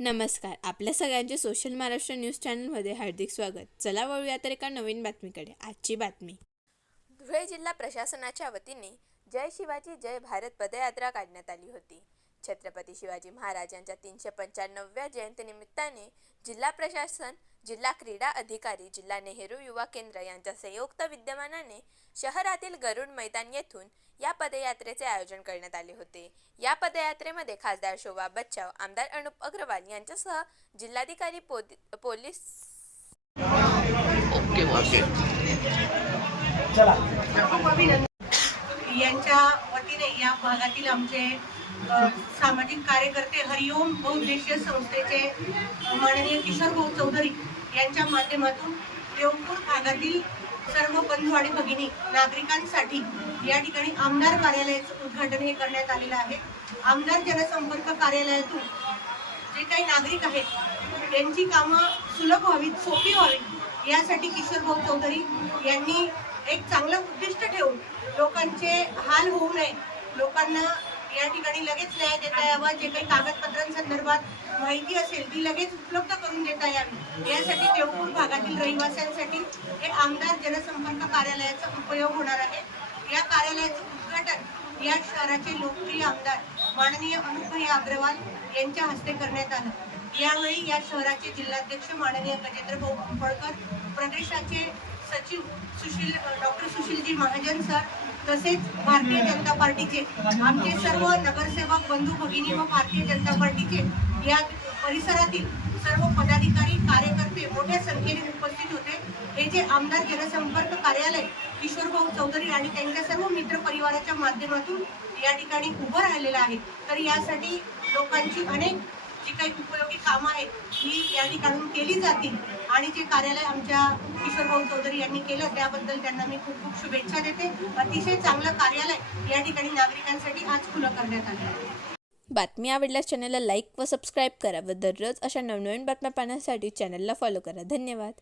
नमस्कार. आपल्या सगळ्यांचे सोशल महाराष्ट्र न्यूज चॅनलमध्ये हार्दिक स्वागत. चला वळूया तर एका नवीन बातमीकडे. आजची बातमी. धुळे जिल्हा प्रशासनाच्या वतीने जय शिवाजी जय भारत पदयात्रा काढण्यात आली होती. छत्रपती शिवाजी महाराजांच्या 395व्या जयंतीनिमित्ताने जिल्हा प्रशासन, जिल्हा क्रीडा अधिकारी, जिल्हा नेहरू युवा केंद्र यांच्या संयुक्त विद्यमानाने शहरातील गरुड मैदान येथून या पदयात्रेचे आयोजन करण्यात आले होते. या पदयात्रेमध्ये खासदार शोभा बच्चाव, आमदार अनुप अग्रवाल यांच्यासह जिल्हाधिकारी, पोलीस यांच्या वतीने या भागातील आमचे सामाजिक कार्यकर्ते हरिओम बहुउद्देशीय संस्थेचे माननीय किशोर भाऊ चौधरी यांच्या माध्यमातून देवपूर भागातील सर्व बंधू आणि भगिनी नागरिकांसाठी या ठिकाणी आमदार कार्यालयाचं उद्घाटन हे करण्यात आलेलं आहे. आमदार जनसंपर्क कार्यालयातून जे काही नागरिक आहेत त्यांची कामं सुलभ व्हावीत, सोपी व्हावीत यासाठी किशोर भाऊ चौधरी यांनी एक चांगलं उद्दिष्ट ठेवून लोकांचे हाल होऊ नये, लोकांना या ठिकाणी लगेच न्याय देता यावा, जे काही कागदपत्रांसंदर्भात माहिती असेल ती लगेच उपलब्ध करून देता यावी यासाठी देवपूर भागातील रहिवाशांसाठी हे आमदार जनसंपर्क कार्यालयाचा उपयोग होणार आहे. या कार्यालयाचं उद्घाटन या शहराचे लोकप्रिय आमदार माननीय अनुप अग्रवाल यांच्या हस्ते करण्यात आलं. यावेळी या शहराचे जिल्हाध्यक्ष माननीय गजेंद्र भाऊ कुंपळकर, प्रदेशाचे सचिव डॉक्टर सुशीलजी महाजन सर, तसेच भारतीय जनता पार्टीचे आमचे सर्व नगरसेवक बंधू भगिनी व भारतीय जनता पार्टीचे या परिसरातील सर्व पदाधिकारी, कार्यकर्ते मोठ्या संख्येने उपस्थित होते. हे जे आमदार जनसंपर्क कार्यालय किशोर भाऊ चौधरी आणि त्यांच्या सर्व मित्र परिवाराच्या माध्यमातून या ठिकाणी उभं राहिलेलं आहे. तर यासाठी लोकांची अनेक जी काही उपयोगी कामं आहेत ही या ठिकाणून केली जातील आणि जे कार्यालय आमच्या किशोर भाऊ चौधरी यांनी केलं त्याबद्दल त्यांना मी खूप खूप शुभेच्छा देते. अतिशय चांगलं कार्यालय या ठिकाणी नागरिकांसाठी आज खुलं करण्यात आलं आहे. बातमी आवडल्यास चॅनलला लाईक व सबस्क्राईब करा व दररोज अशा नवनवीन बातम्या पाहण्यासाठी चॅनलला फॉलो करा. धन्यवाद.